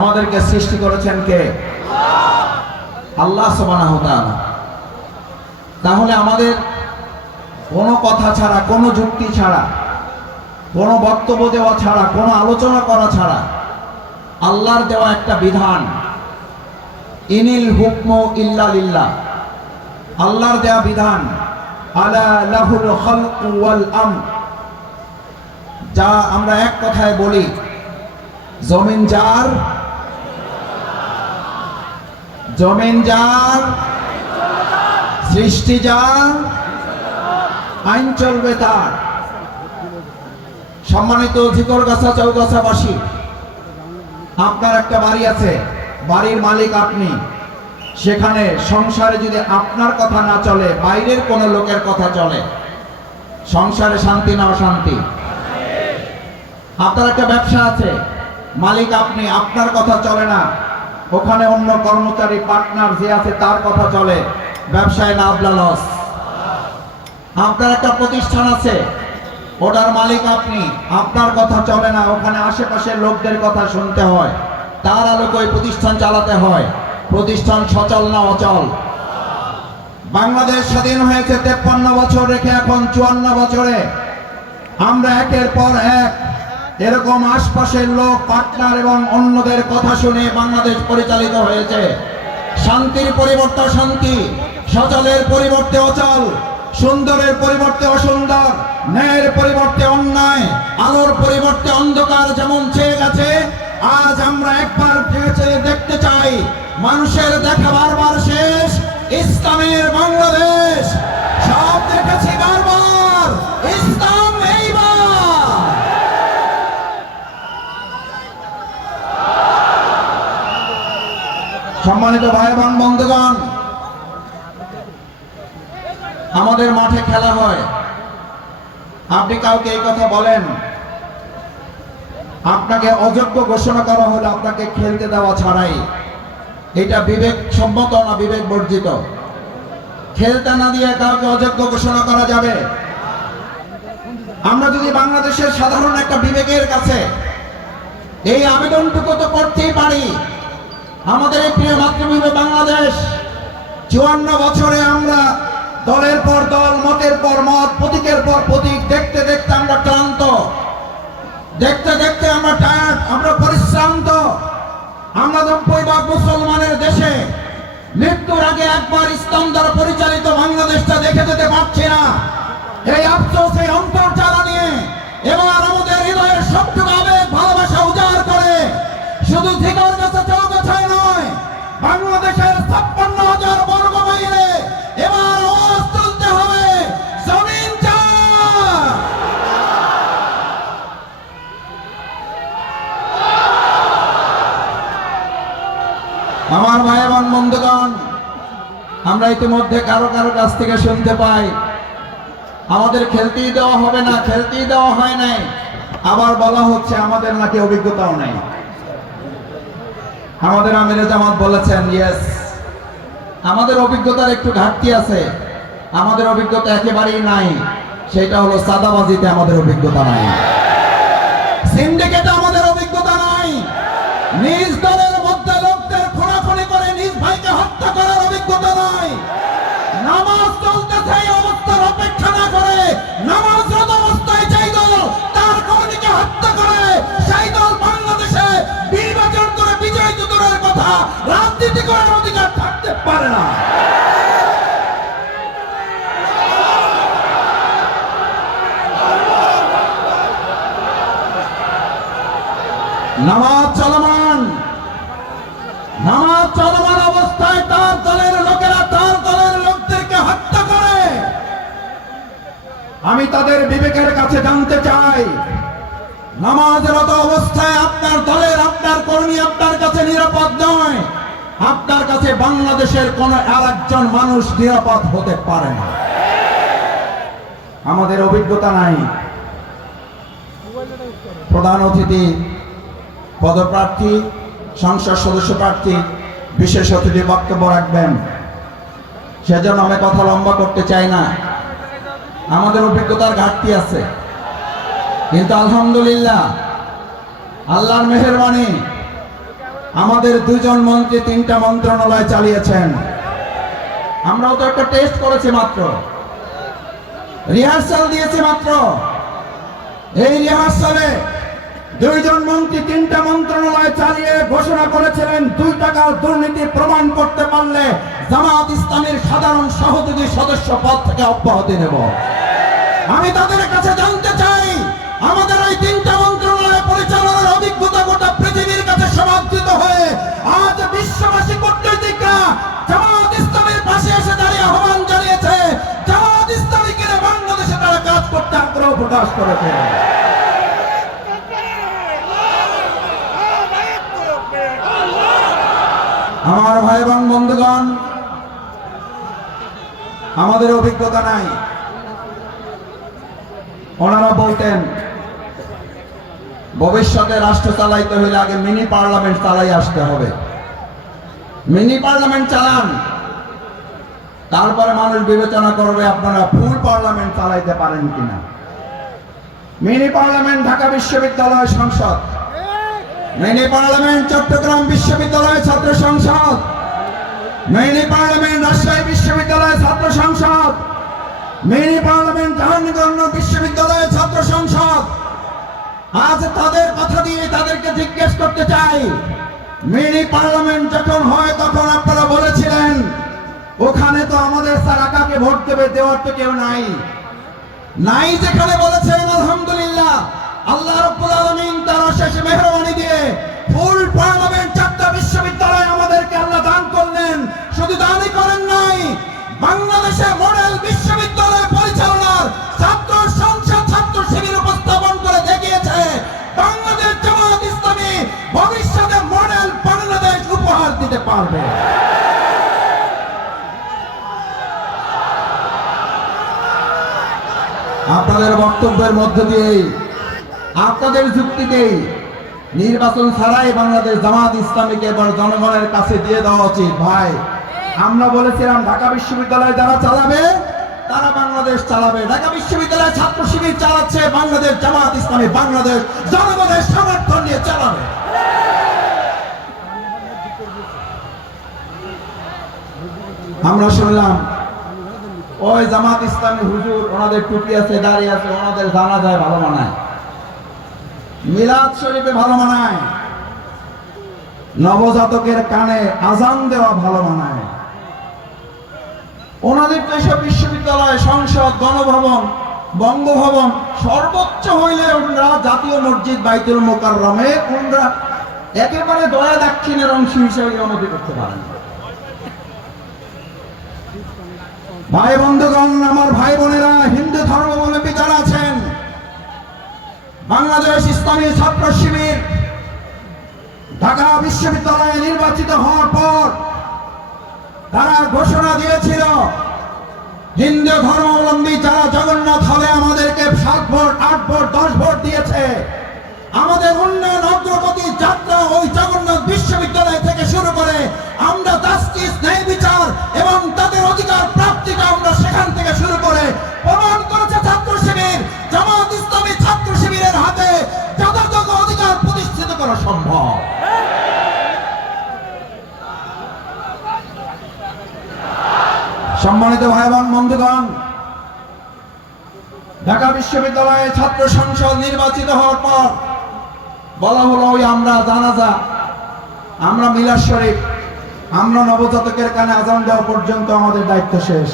আমাদেরকে সৃষ্টি করেছেন কে? আল্লাহ সুবহানাহু ওয়া তাআলা। তাহলে আমাদের কোনো কথা ছাড়া, কোনো যুক্তি ছাড়া, কোনো বক্তব্য দেওয়া ছাড়া, কোনো আলোচনা করা ছাড়া আল্লাহর দেওয়া একটা বিধান, ইনিল হুকমু ইল্লা লিল্লাহ, আল্লাহর দেওয়া বিধান, আলা লাহুল খালকু ওয়াল আমর, যা আমরা এক কথায় বলি জমিন যার, জমিন যার, সৃষ্টি যার, আইন চলবে তার। সম্মানিত ঝিকরগাছা চৌগাছাবাসী, আপনার একটা বাড়ি আছে, বাড়ির মালিক আপনি, সেখানে সংসারে যদি আপনার কথা না চলে, বাইরের কোনো লোকের কথা চলে, সংসারে শান্তি না অশান্তি? আপনার একটা ব্যবসা আছে, মালিক আপনি, আপনার কথা চলে না, ওখানে অন্য কর্মচারী পার্টনার যে আছে তার কথা চলে, ব্যবসায় লাভ লস। আপনার একটা প্রতিষ্ঠান আছে, ওটার মালিক আপনি, আপনার কথা চলে না, ওখানে আশেপাশের লোকদের কথা শুনতে হয়, তার আলোকে ওই প্রতিষ্ঠান চালাতে হয়। প্রতিষ্ঠান সচল না অচল? বাংলাদেশ স্বাধীন হয়েছে 53 বছর রেখে, এখন 54 বছরে আমরা একের পর এক এরকম আশপাশের লোক, পার্টনার এবং অন্যদের কথা শুনে বাংলাদেশ পরিচালিত হয়েছে। শান্তির পরিবর্তে অশান্তি, সচলের পরিবর্তে অচল, সুন্দরের পরিবর্তে অসুন্দর, ন্যায়ের পরিবর্তে অন্যায়, আলোর পরিবর্তে অন্ধকার যেমন চেয়ে গেছে, আজ আমরা একবার দেখতে চাই মানুষের দেখা বারবার শেষ, ইসলামের বাংলাদেশ। সব দেখেছি বারবার, ইসলাম এইবার। সম্মানিত ভাই এবং বন্ধুগণ, আমাদের মাঠে খেলা হয়, আপনি কাউকে এই কথা বলেন, আপনাকে অযোগ্য ঘোষণা করা হলো আপনাকে খেলতে দেওয়া ছাড়াই, এটা বিবেক সম্মত না বিবেক বর্জিত? খেলতে না দিয়ে কাউকে অযোগ্য ঘোষণা করা যাবে? আমরা যদি বাংলাদেশের সাধারণ একটা বিবেকের কাছে এই আবেদনটুকু তো করতেই পারি, আমাদের এই প্রিয় মাতৃভূমি বাংলাদেশ, 54 বছরে আমরা দলের পর দল, মতের পর মত, প্রতীকের পর প্রতীক দেখতে দেখতে আমরা ক্লান্ত, দেখতে দেখতে আমরা টায়ার্ড, আমরা পরিশ্রান্ত। আমরা 90 ভাগ মুসলমানের দেশে মৃত্যুর আগে একবার ইসলাম দ্বারা পরিচালিত বাংলাদেশটা দেখে যেতে পারছি না। এই আফসোস, এই অন্তর জ্বালা নিয়ে এবার আমাদের হৃদয়ের সবটুকু আবেগ ভালোবাসা উজাড় করে শুধু ঝিকরগাছা চৌগাছায় নয়, বাংলাদেশের 56,000 বর্গ মাইলে এবার আওয়াজ তুলতে হবে, জমিন যার। আমার ভাই এবং বন্ধুগণ, আমরা ইতিমধ্যে কারো কারো কাছ থেকে শুনতে পাই আমাদের খেলতেই দেওয়া হবে না, খেলতেই দেওয়া হয় নাই, আবার বলা হচ্ছে আমাদের নাকি অভিজ্ঞতাও নাই। আমাদের আমিরে জামাত বলেছেন, ইয়েস, আমাদের অভিজ্ঞতার একটু ঘাটতি আছে, আমাদের অভিজ্ঞতা একেবারেই নাই, সেটা হলো সাদাবাজিতে আমাদের অভিজ্ঞতা নাই, সিন্ডিকেটে আমাদের অভিজ্ঞতা নাই, নিজ দলের মধ্যে লোকদের খুনাখুনি করে নিজ ভাইকে হত্যা করার অভিজ্ঞতা নাই, নামাজ চলতেছে এই অবস্থার অপেক্ষা না করে নামাজরত অবস্থায় যেই দল তার কর্মীকে হত্যা করে, সেই দল বাংলাদেশে নির্বাচন করে বিজয় যুদ্ধের কথা রাজনীতি করার অধিকার থাকতে পারে না। নামাজ চলমান, নামাজ চলমান অবস্থায় তার দলের লোকেরা তার দলের লোকদেরকে হত্যা করে। আমি তাদের বিবেকের কাছে জানতে চাই, নামাজরত অবস্থায় আপনার দলের, আপনার কর্মী আপনার কাছে নিরাপদ নয়, আপনার কাছে বাংলাদেশের কোন আরেকজন মানুষ নিরাপদ হতে পারে না। আমাদের অভিজ্ঞতা নাই। প্রধান অতিথি, পদপ্রার্থী, সংসদ সদস্য প্রার্থী, বিশেষ অতিথি বক্তব্য রাখবেন, সেজন্য আমি কথা লম্বা করতে চাই না। আমাদের অভিজ্ঞতার ঘাটতি আছে, কিন্তু আলহামদুলিল্লাহ আল্লাহর মেহেরবানি আমাদের দুজন মন্ত্রী 3টা মন্ত্রণালয় চালিয়েছেন। আমরাও তো একটা টেস্ট করেছি মাত্র, রিহার্সাল দিয়েছি মাত্র। এই রিহার্সালে দুইজন মন্ত্রী 3টা মন্ত্রণালয় চালিয়ে ঘোষণা করেছিলেন 2 টাকার দুর্নীতি প্রমাণ করতে পারলে জামাত ইসলামীর সাধারণ সহযোগী সদস্য পদ থেকে অব্যাহতি নেব। আমি তাদের কাছে জানতে চাই, আমাদের এই 3টা মন্ত্রণালয় পরিচালনার অভিজ্ঞতা গোটা পৃথিবীর কাছে সমাদৃত হয়ে আজ বিশ্ববাসী কূটনীতিকরা জামাত ইসলামের পাশে এসে দাঁড়িয়ে আহ্বান জানিয়েছে, জামাত ইসলামীকে বাংলাদেশে তারা কাজ করতে আগ্রহ প্রকাশ করেছে। আমার ভাই এবং বন্ধুগণ, আমাদের অভিজ্ঞতা নাই। ওনারা বলতেন ভবিষ্যতে রাষ্ট্র চালাইতে হলে আগে মিনি পার্লামেন্ট চালাই আসতে হবে। মিনি পার্লামেন্ট চালান, তারপরে মানুষ বিবেচনা করবে আপনারা ফুল পার্লামেন্ট চালাইতে পারেন কিনা। মিনি পার্লামেন্ট ঢাকা বিশ্ববিদ্যালয় সংসদ, মিনি পার্লামেন্ট চট্টগ্রাম বিশ্ববিদ্যালয় ছাত্র সংসদ, মিনি পার্লামেন্ট রাজশাহী বিশ্ববিদ্যালয় ছাত্র সংসদ, মিনি পার্লামেন্ট জাহাঙ্গীরনগর বিশ্ববিদ্যালয় ছাত্র সংসদ। আজ তাদের কথা দিয়ে তাদেরকে জিজ্ঞেস করতে চাই, মিনি পার্লামেন্ট যখন হয় তখন আপনারা বলেছিলেন ওখানে তো আমাদের স্যার কাকে ভোট দেবে, দেওয়ার তো কেউ নাই। নাই যেখানে বলেছেন আলহামদুলিল্লাহ, আল্লাহ রাব্বুল আলামিন তার অশেষ মেহেরবানি দিয়ে ফুল পার্লামেন্ট 4টা বিশ্ববিদ্যালয় আমাদেরকে আল্লাহ দান করলেন। শুধু দানই করেন নাই, বাংলাদেশে মডেল বিশ্ববিদ্যালয় পরিচালনার ছাত্র সংসদ ছাত্র শিবির উপস্থাপন করে দেখিয়েছে বাংলাদেশ জামাত ইসলামী ভবিষ্যতে মডেল বাংলাদেশ উপহার দিতে পারবে। আপনাদের বক্তব্যের মধ্য দিয়েই, আপনাদের যুক্তিতেই নির্বাচন ছাড়াই বাংলাদেশ জামাত ইসলামীকে এবার জনগণের কাছে দিয়ে দেওয়া উচিত। ভাই, আমরা বলেছিলাম ঢাকা বিশ্ববিদ্যালয় যারা চালাবে তারা বাংলাদেশ চালাবে। ঢাকা বিশ্ববিদ্যালয় ছাত্র শিবির চালাচ্ছে, বাংলাদেশ জামাত ইসলামী বাংলাদেশ জনগণের সমর্থন নিয়ে চালাবে। আমরা শুনলাম ওই জামাত ইসলামী হুজুর, ওনাদের টুপি আছে, দাড়ি আছে, ওনাদের জানা যায় ভালো মানায়, মিলাদ শরীফে ভালো মানায়, নবজাতকের কানে আজান দেওয়া ভালো মানায়। ওনাদের তো এসব বিশ্ববিদ্যালয়, সংসদ, গণভবন, বঙ্গভবন, সর্বোচ্চ হইলে ওনারা জাতীয় মসজিদ বাইতুল মোকাররমে ওনারা একেবারে দয়া দাক্ষিণের অংশ হিসেবে অনুমতি করতে পারেন। ভাই বন্ধুগণ, আমার ভাই বোনেরা, হিন্দু ধর্মাবলম্বী যারা আছেন, বাংলাদেশ ইসলামী ছাত্র শিবির ঢাকা বিশ্ববিদ্যালয়ে নির্বাচিত হওয়ার পর তারা ঘোষণা দিয়েছিল হিন্দু ধর্মাবলম্বী যারা জগন্নাথ হলে আমাদেরকে 7 ভোট, 8 ভোট, 10 ভোট দিয়েছে, আমাদের উন্নয়ন অগ্রগতি যাত্রা ওই জগন্নাথ বিশ্ববিদ্যালয় থেকে শুরু করে আমরা জাস্টিস, ন্যায় বিচার এবং তাদের অধিকার প্রাপ্তিটা আমরা সেখান থেকে শুরু করে প্রমাণ করেছে ছাত্র শিবির। জামাত ইসলামী ছাত্র শিবিরের হাতে যথাযথ অধিকার প্রতিষ্ঠিত করা সম্ভব। সম্মানিত ভাই এবং বন্ধুগণ, ঢাকা বিশ্ববিদ্যালয়ে ছাত্র সংসদ নির্বাচিত হওয়ার পর বলা হলো ওই আমরা জানাজা, আমরা মিলাদ শরীফ, আমরা নবজাতকের কানে আজান দেওয়া পর্যন্ত আমাদের দায়িত্ব শেষ।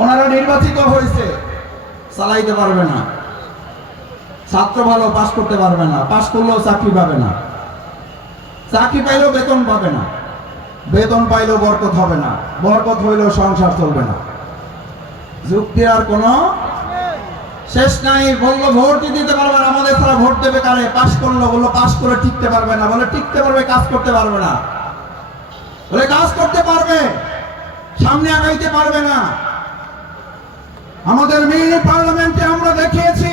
ওনারা নির্বাচিত হয়েছে, চালাইতে পারবে না। ছাত্র ভালো, পাশ করতে পারবে না, পাশ করলেও চাকরি পাবে না, চাকরি পাইলেও বেতন পাবে না, বেতন পাইলেও বরকত হবে না, বরকত হইলেও সংসার চলবে না। যুক্তির আর কোনো শেষ নাই। বললো ভোট দিতে পারবে না, আমাদের তারা ভোট দেবে কারে? পাশ করলো, বললো পাশ করে টিকতে পারবে না, বলে টিকতে পারবে, কাজ করতে পারবে না, বলে কাজ করতে পারবে, সামনে আগাইতে পারবে না। আমাদের মিনি পার্লামেন্টে আমরা দেখিয়েছি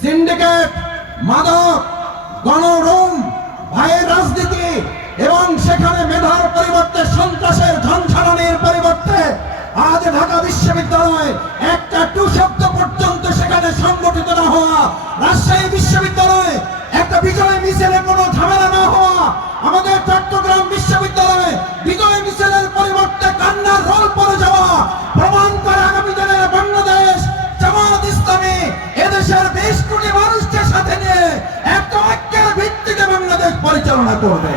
সিন্ডিকেট, মাদক, গণরুম, ভাইয়ের রাজনীতি এবং সেখানে মেধার পরিবর্তে সন্ত্রাসের ঝঞ্ঝানির পরিবর্তে আজ ঢাকা বিশ্ববিদ্যালয় একটা টু শব্দ পর্যন্ত সেখানে সংগঠিত না হওয়া, রাজশাহী বিশ্ববিদ্যালয় একটা বিজয় মিছিলে কোনো ঝামেলা না পরিচালনা করবে।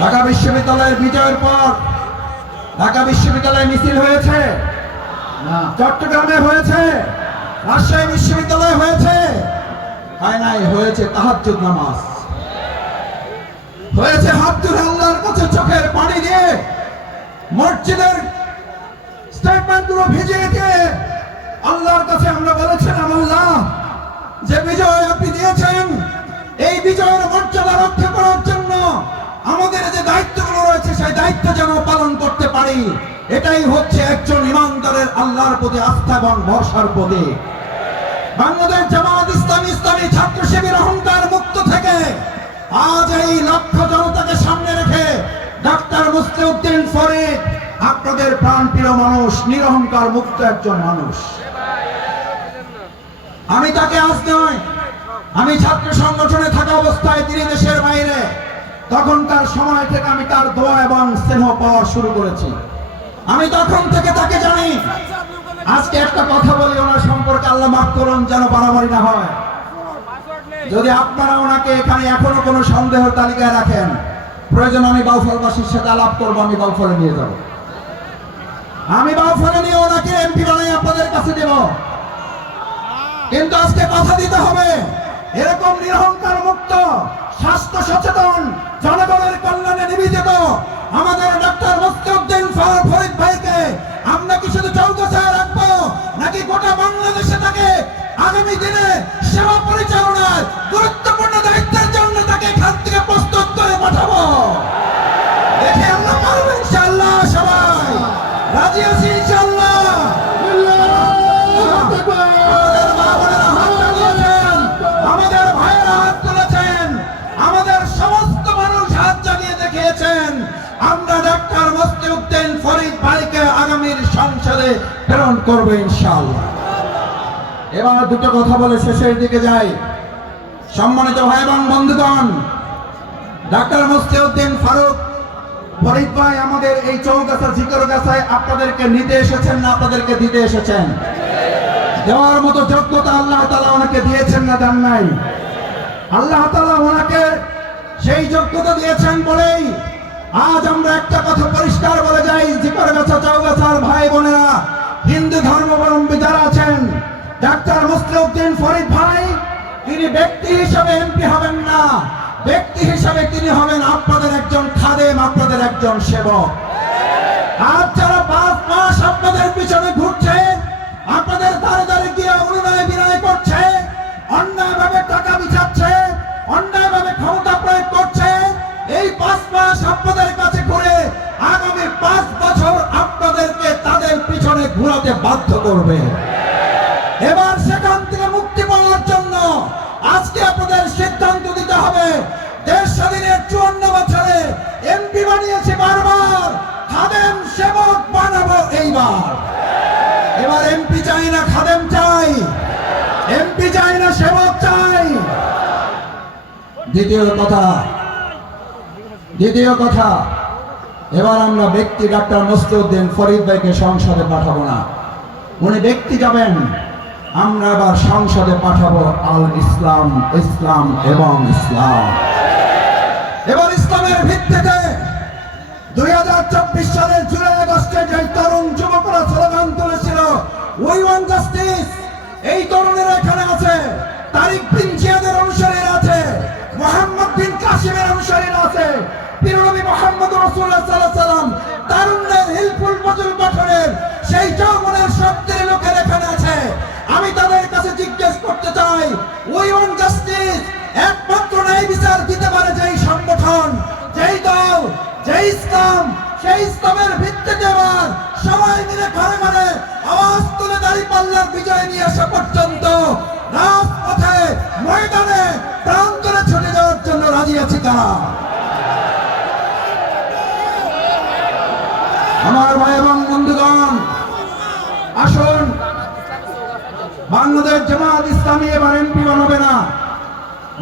ঢাকা বিশ্ববিদ্যালয়ের বিজয়ের পর ঢাকা বিশ্ববিদ্যালয়ে মিছিল হয়েছে, চট্টগ্রামে হয়েছে, রাজশাহী বিশ্ববিদ্যালয়ে হয়েছে, হয় নাই, হয়েছে তাহাজ্জুদ নামাজ, হয়েছে হাত তুলে আল্লাহর কাছে চোখের পানি দিয়ে মসজিদের স্টেটমেন্ট গুলো ভিজিয়ে দিয়ে আল্লাহর কাছে আমরা বলেছিলাম, আল্লাহ যে বিজয় আপনি দিয়েছেন এই বিজয়ের মর্যাদা রক্ষা করার জন্য আমাদের যে দায়িত্বগুলো রয়েছে সেই দায়িত্ব যেন পালন করতে পারি। এটাই হচ্ছে একজন ইমানদারের আল্লাহর প্রতি আস্থা এবং ভরসার প্রতীক। বাংলাদেশ জামাত ইসলামী ইসলামী ছাত্র শিবির অহংকার মুক্ত থেকে আজ এই লক্ষ জনতাকে সামনে রেখে ডাক্তার মুসলিউদ্দিন ফরিদ আপনাদের প্রাণপ্রিয় মানুষ, নিরহংকার মুক্ত একজন মানুষ। আমি তাকে আজ নয়, আমি ছাত্র সংগঠনে থাকা অবস্থায় তিনি দেশের বাইরে, তখনকার সময় থেকে আমি তার দোয়া এবং স্নেহ পাওয়া শুরু করেছি। আমি তখন থেকে তাকে জানি। আজকে একটা কথা বলি ওনার সম্পর্কে, আল্লাহ মাফ করুন যেন বাড়াবাড়ি না হয়। যদি আপনারা ওনাকে এখানে এখনো কোনো সন্দেহ তালিকায় রাখেন, প্রয়োজন আমি বাউফলবাসীর সাথে আলাপ করবো, আমি বাউফলে নিয়ে যাব, আমি বাউফলে নিয়ে ওনাকে এমপি বানাই আপনাদের কাছে দেব। কিন্তু আজকে কথা দিতে হবে, এরকম নিরহংকার মুক্ত, স্বাস্থ্য সচেতন, জনগণের কল্যাণে নিবেদিত আমাদের ডাক্তার মুসলিউদ্দিন ফরিদ ভাইকে আমরা কি শুধু চৌগাছায় রাখবো, নাকি গোটা বাংলাদেশে তাকে আগামী দিনে সেবা পরিচালনার গুরুত্বপূর্ণ দায়িত্বের জন্য তাকে এখান থেকে প্রস্তুত করে পাঠাবো? দেখে আমরা পারবো ইনশাআল্লাহ। সবাই রাজি আছি ইনশাআল্লাহ। আমাদের ভাইয়েরা হাত তুলেছেন, আমাদের সমস্ত মানুষ হাত জাগিয়ে দেখিয়েছেন। আমরা ডাক্তার মুসলিউদ্দিন ফরিদ ভাইকে আগামীর সংসদে প্রেরণ করবো ইনশাআল্লাহ। এবার দুটো কথা বলে শেষের দিকে যাই। সম্মানিত ভাই এবং বন্ধুগণ, ডাক্তার মুসলিউদ্দিন ফরিদ ভাই আমাদের এই চৌগাছা জিকরগাছায় আপনাদেরকে নিতে এসেছেন না আপনাদেরকে দিতে এসেছেন? দেওয়ার মতো যোগ্যতা আল্লাহ তাআলা ওনাকে দিয়েছেন না দেন নাই? আল্লাহ তাআলা ওনাকে সেই যোগ্যতা দিয়েছেন বলেই আজ আমরা একটা কথা পরিষ্কার বলে যাই, জিকরগাছা চৌগাছার ভাই বোনেরা, হিন্দু ধর্মাবলম্বী যারা আছেন, ডাক্তার মুসলিউদ্দিন ফরিদ ভাই তিনি ব্যক্তি হিসেবে এমপি হবেন না, ব্যক্তি হিসেবে তিনি হবেন আপনাদের একজন খাদেম, আপনাদের একজন সেবক। আজ যারা 5 মাস আপনাদের পিছনে ঘুরছে, আপনাদের দ্বারে দ্বারে গিয়ে অনুনয় বিনয় করছে, অন্যায়ভাবে টাকা বিছাচ্ছে, অন্যায়ভাবে ক্ষমতা প্রয়োগ করছে, এই 5 মাস আপনাদের কাছে ঘুরে আগামী 5 বছর আপনাদেরকে তাদের পিছনে ঘোরাতে বাধ্য করবে। এবার সেখান থেকে মুক্তি পাওয়ার জন্য আজকে আপনাদের সিদ্ধান্ত দিতে হবে। দেশ স্বাধীনের 54 বছরে এমপি বানিয়েছে বারবার, খাদেম সেবক বানাবো এইবার। এবার এমপি চাই না খাদেম চাই, এমপি চাই না সেবক চাই। দ্বিতীয় কথা, এবার আমরা ব্যক্তি ডাক্তার মুসলিউদ্দিন ফরিদ ভাইকে সংসদে পাঠাবো না, উনি ব্যক্তি যাবেন, আমরা এবার সংসদে পাঠাবো আল ইসলাম, ইসলাম এবং ইসলাম। এবার ইসলামের ভিত্তিতে 2024 সালের জুলাই আগস্টে যে তরুণ যুবকরা স্লোগান তুলেছিল উই ওয়ান্ট জাস্টিস, এই তরুণেরা এখানে আছে, তারিক বিন জিয়াদের অনুসারীরা আছে, মুহাম্মদ বিন কাসিমের অনুসারীরা আছে, প্রিয় নবী মুহাম্মদ রাসূলুল্লাহ সাল্লাল্লাহু আলাইহি ওয়াসাল্লাম তারুণ্যের হিলফুল ফজল গঠনের সেই যৌবনের শক্তির লোকের এখানে আছে। আমি তাদের কাছে জিজ্ঞেস করতে চাই, উই ওয়ান্ট জাস্টিস একমাত্র ন্যায় বিচার দিতে পারে যেই সংগঠন, যেই দল, যেই ইসলাম, সেই ইসলামের ভিত্তিতে এবার সবাই মিলে ঘরে ঘরে আওয়াজ তুলে দাঁড়িপাল্লার বিজয় নিয়ে আসা পর্যন্ত রাজপথে, ময়দানে, প্রান্তরে ছুটে যাওয়ার জন্য রাজি আছি কারা? আমার ভাই এবং বন্ধুগণ, আসুন, বাংলাদেশ জামাত ইসলামী এবার এমপি বানাবে না,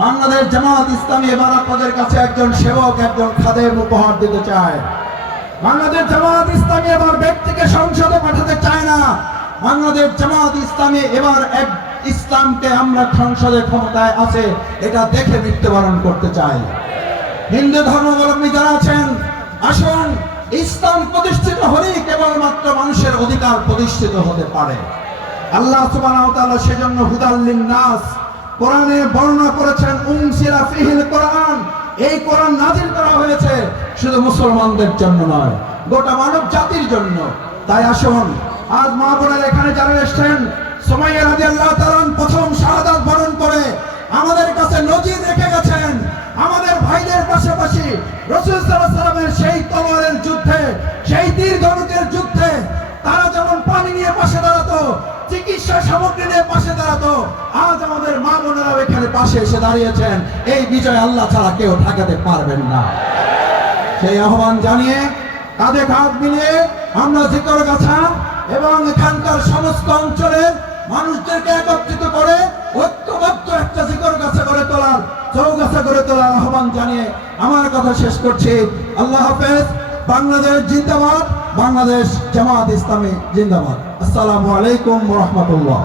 বাংলাদেশ জামাত ইসলামী এবার আপনাদের কাছে একজন সেবক, একজন খাদেম উপহার দিতে চায়। বাংলাদেশ জামাত ইসলামী এবার ব্যক্তিকে সংসদে পাঠাতে চায় না, বাংলাদেশ জামাত ইসলামী এবার এক ইসলামকে আমরা সংসদে ক্ষমতায় আছে এটা দেখে মৃত্যুবরণ করতে চাই। হিন্দু ধর্মাবলম্বী যারা আছেন, আসুন, ইসলাম প্রতিষ্ঠিত হলেই কেবলমাত্র মানুষের অধিকার প্রতিষ্ঠিত হতে পারে। আল্লাহ সুবহানাহু ওয়া তাআলা সেজন্য হুদাল লিন-নাস কোরআনে বর্ণনা করেছেন, উনসিরা ফিহিল কোরআন, এই কোরআন নাযিল করা হয়েছে শুধু মুসলমানদের জন্য নয়, গোটা মানব জাতির জন্য। তাই আসুন, আজ মা বোনেরা এখানে যারা এসেছেন, সুমাইয়া রাদিয়াল্লাহু তাআলা প্রথম শাহাদাত বরণ করে আমাদের কাছে নজির রেখে গেছেন। আমাদের ভাইদের পাশাপাশি রাসূল সাল্লাল্লাহু আলাইহি ওয়াসাল্লামের সেই তলোয়ারের যুদ্ধে, সেই তীর ধনুকের যুদ্ধে তারা যেমন পানি নিয়ে পাশে দাঁড়াতো, চিকিৎসা সামগ্রী নিয়ে পাশে দাঁড়াতো, আজ আমাদের মা বোনেরাও এখানে পাশে এসে দাঁড়িয়েছেন। এই বিজয় আল্লাহ ছাড়া কেউ ঠেকাতে পারবেন না। সেই আহ্বান জানিয়ে কাঁধে কাঁধ মিলিয়ে আমরা জিকরগাছা এবং এখানকার সমস্ত অঞ্চলের মানুষদেরকে একত্রিত করে ঐক্যবদ্ধ একটা জিকরগাছা করে তোলার, চৌগাছা করে তোলার আহ্বান জানিয়ে আমার কথা শেষ করছি। আল্লাহ হাফেজ। বাংলাদেশ জিন্দাবাদ, বাংলাদেশ জামাত ইসলামী জিন্দাবাদ। আসসালামু আলাইকুম ওয়া রাহমাতুল্লাহ।